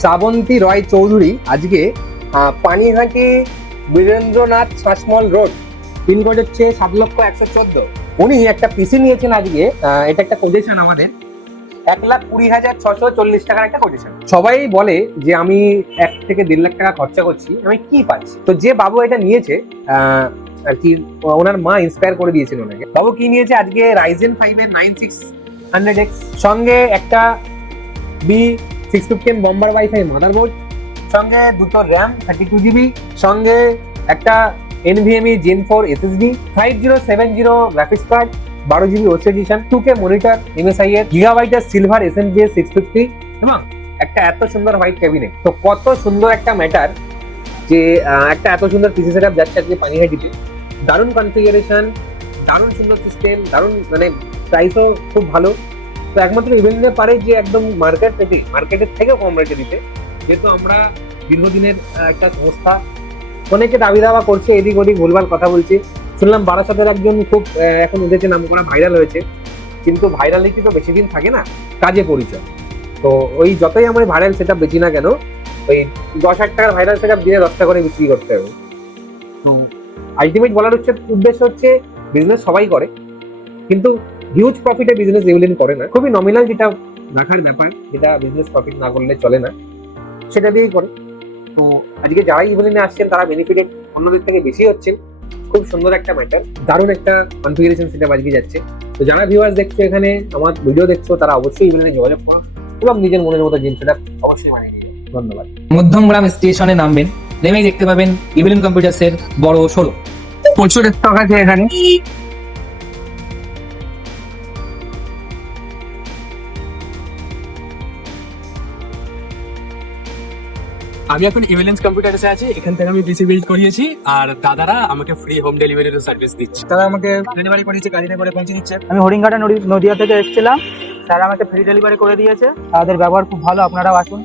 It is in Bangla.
শ্রাবন্তী রয় চৌধুরী আজকে পানিহাটি বীরেন্দ্রনাথ শাসমল রোড, পিনকোড হচ্ছে 7,114। উনি একটা পিসি নিয়েছেন আজকে। এটা একটা কোটেশন আমাদের 1,20,640 টাকার একটা কোটেশন। সবাই বলে যে আমি 1 থেকে 1.5 লাখ টাকা খরচা করছি, আমি কি পাচ্ছি? তো যে বাবু এটা নিয়েছে আর কি, ওনার মা ইন্সপায়ার করে দিয়েছিল ওনাকে। বাবু কি নিয়েছে আজকে? Ryzen 5 এর 9600X, সঙ্গে একটা B650M বম্বার ওয়াইফাই মাদারবোর্ড, সঙ্গে দুটো র্যাম 32GB, সঙ্গে একটা NVMe Gen 4 SSD, 5070 graphics card, 12GB OS edition, 2K monitor, MSI এর গিগাবাইটের সিলভার SNPS 650 এবং একটা এত সুন্দর হোয়াইট ক্যাবিনেট। তো কত সুন্দর একটা ম্যাটার যে একটা এত সুন্দর পিসি সেটআপ যাচ্ছে আজকে পানিহাটিতে। দারুণ কনফিগারেশন, দারুণ সুন্দর সিস্টেম, দারুণ মানে প্রাইসও খুব ভালো। তো একমাত্র ইভেন্টে পারে যে একদম মার্কেটের থেকেও কম রেটে দিতে, যেহেতু আমরা দীর্ঘদিনের একটা সংস্থা। অনেকে দাবি দাওয়া করছে, এদিক ওদিক ভুলভাল কথা বলছে। শুনলাম বারাসাতের একজন খুব এখন উঠেছে, নাম করা ভাইরাল হয়েছে, কিন্তু ভাইরালিটি তো বেশি দিন থাকে না, কাজে পরিচয়। তো ওই যতই আমরা ভাইরাল সেটআপ বেচি না কেন, ওই 10,000 টাকার ভাইরাল সেটআপ দিয়ে 10টা করে বিক্রি করতে হবে। তো আলটিমেট বলার উদ্দেশ্য হচ্ছে বিজনেস সবাই করে, কিন্তু হিউজ প্রফিটে বিজনেস এগুলিন করে না। খুবই নমিনাল যেটা রাখার ব্যাপার, যেটা বিজনেস প্রফিট না করলে চলে না, সেটা দিয়েই করে। তো আজকে যারা ইভেন্টে আসছেন তারা বেনিফিটেড অন্যদের থেকে বেশি হচ্ছেন। খুব সুন্দর একটা ম্যাটার, দারুণ একটা কনফিগারেশন সেটআপ আজকে যাচ্ছে। তো যারা ভিউয়ার্স দেখছো এখানে, আমার ভিডিও দেখছো, তারা অবশ্যই ইভেন্টে যোগাযোগ করো এবং নিজের মনের মতো জিনিস সেটআপ অবশ্যই বানিয়ে নিও। ধন্যবাদ। মধ্যমগ্রাম স্টেশনে নামবেন, নেমেই দেখতে পাবেন ইভিলিন কম্পিউটার্সের বড় শোরুম। প্রচুর স্টক আছে এখানে। আমি এখন ইভিলেন্স কম্পিউটার্সে আছি। এখান থেকে আমি পিসি বিল্ড করিয়েছি, আর দাদারা আমাকে ফ্রি হোম ডেলিভারির সার্ভিস দিচ্ছে। তারা আমাকে ডেলিভারি করেছে, গাড়িতে করে পৌঁছে দিচ্ছে। আমি হরিণঘাটা নদিয়া থেকে এসেছিলাম, তারা আমাকে ফ্রি ডেলিভারি করে দিয়েছে। তাদের ব্যবহার খুব ভালো, আপনারাও আসুন।